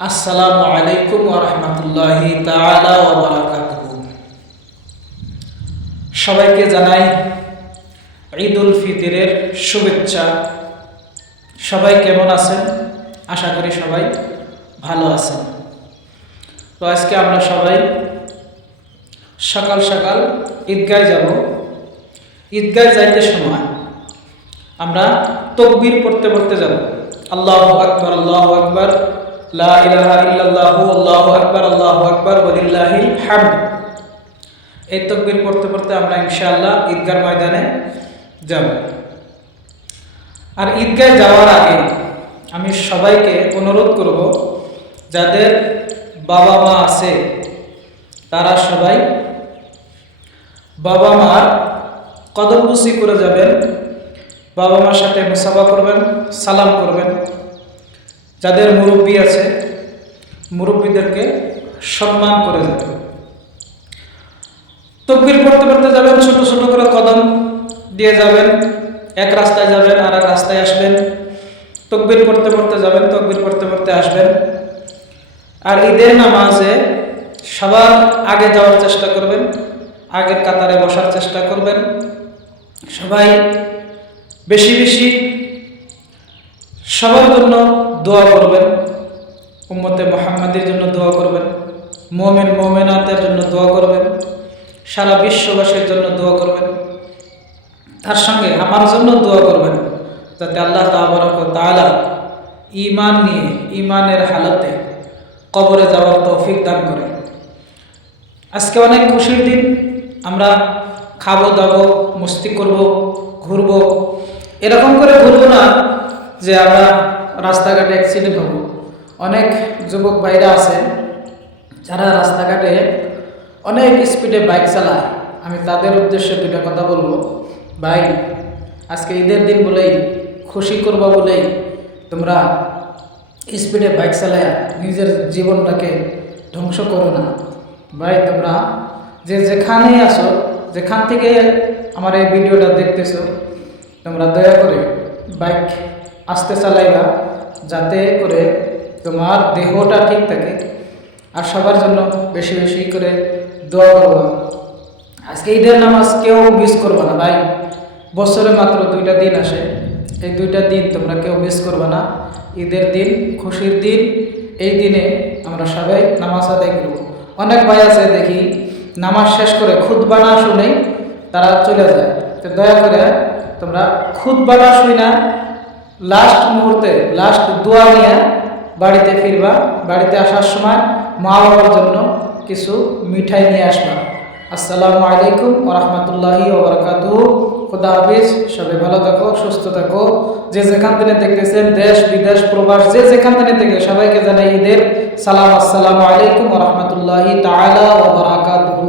আসসালামু আলাইকুম ওয়া রাহমাতুল্লাহি তাআলা ওয়া বারাকাতুহু। সবাইকে জানাই ঈদুল ফিতরের শুভেচ্ছা। সবাই কেমন আছেন? আশা করি সবাই ভালো আছেন। তো আজকে আমরা সবাই সকাল সকাল ঈদগায় যাব। ঈদগায় যাইতে সময় আমরা তাকবীর পড়তে পড়তে যাব। আল্লাহু আকবার, আল্লাহু আকবার, লা ইলাহা ইল্লাল্লাহু, আল্লাহু আকবার, আল্লাহু আকবার, ওয়ালিল্লাহিল হামদ। এই তাকবীর পড়তে পড়তে আমরা ইনশাআল্লাহ ঈদগাহ ময়দানে যাব। আর ঈদগাহ যাওয়ার আগে আমি সবাইকে অনুরোধ করব, যাদের বাবা মা আছে তারা সবাই বাবা মার কদমবুসি করে যাবেন, বাবা মার সাথে মুসাফা করবেন, সালাম করবেন। যাদের মুরব্বী আছে মুরব্বীদেরকে সম্মান করে যাবেন। তাকবীর পড়তে পড়তে যাবেন, ছোট ছোট করে কদম দিয়ে যাবেন। এক রাস্তায় যাবেন, আর এক রাস্তায় আসবেন। তাকবীর পড়তে পড়তে যাবেন, তাকবীর পড়তে পড়তে আসবেন। আর ঈদের নামাজে সবার আগে যাওয়ার চেষ্টা করবেন, আগের কাতারে বসার চেষ্টা করবেন। সবাই বেশি বেশি সবার জন্য দোয়া করবেন, উম্মতে মুহাম্মাদের জন্য দোয়া করবেন, মুমিন মুমিনাতের জন্য দোয়া করবেন, সারা বিশ্ববাসীর জন্য দোয়া করবেন। তার সঙ্গে আমার জন্য দোয়া করবেন, যাতে আল্লাহ তাবারক ওয়া তাআলা ঈমান নিয়ে ঈমানের হালতে কবরে যাওয়ার তৌফিক দান করে। আজকে অনেক খুশির দিন। আমরা খাবো দাবো, মস্তি করব, ঘুরবো। এরকম করে ঘুরবো না যে আমরা রাস্তাঘাটে অ্যাক্সিডেন্ট হব। অনেক যুবক ভাইরা আছে যারা রাস্তাঘাটে অনেক স্পিডে বাইক চালায়। আমি তাদের উদ্দেশ্যে দুটো কথা বলবো। ভাই, আজকে ঈদের দিন বলেই, খুশি করবা বলেই তোমরা স্পিডে বাইক চালায় নিজের জীবনটাকে ধ্বংস করো না। ভাই, তোমরা যে যেখানেই আসো, যেখান থেকে আমার এই ভিডিওটা দেখতেছো, তোমরা দয়া করে বাইক আস্তে চালাইবা, যাতে করে তোমার দেহটা ঠিক থাকে। আর সবার জন্য বেশি বেশি করে দোয়া করবা। আজকে ঈদের নামাজ কেউ মিস করবা না ভাই। বছরে মাত্র 2টা দিন আসে, এই 2টা দিন তোমরা কেউ মিস করবা না। ঈদের দিন, খুশির দিন। এই দিনে আমরা সবাই নামাজ আদায় করব। অনেক ভাই আছে দেখি নামাজ শেষ করে খুতবা না শুনেই তারা চলে যায়। তো দয়া করে তোমরা খুতবা না শুই না, লাস্ট মুহূর্তে লাস্ট দোয়া নিয়ে বাড়িতে ফিরবা। বাড়িতে আসার সময় মা বাবার জন্য কিছু মিঠাই নিয়ে আসবা। আসসালামু আলাইকুম ওয়া রাহমাতুল্লাহি ওয়া বারাকাতুহু। খুদা হাফেজ। সবাই ভালো থাকো, সুস্থ থাকো। যে যেখান থেকে দেখতেছেন, দেশ বিদেশ প্রবাস, যে যেখান থেকে দেখে সবাইকে জানাই ঈদের সালাম। আসসালামু আলাইকুম ওয়া রাহমাতুল্লাহি তাআলা ওয়া বারাকাতুহু।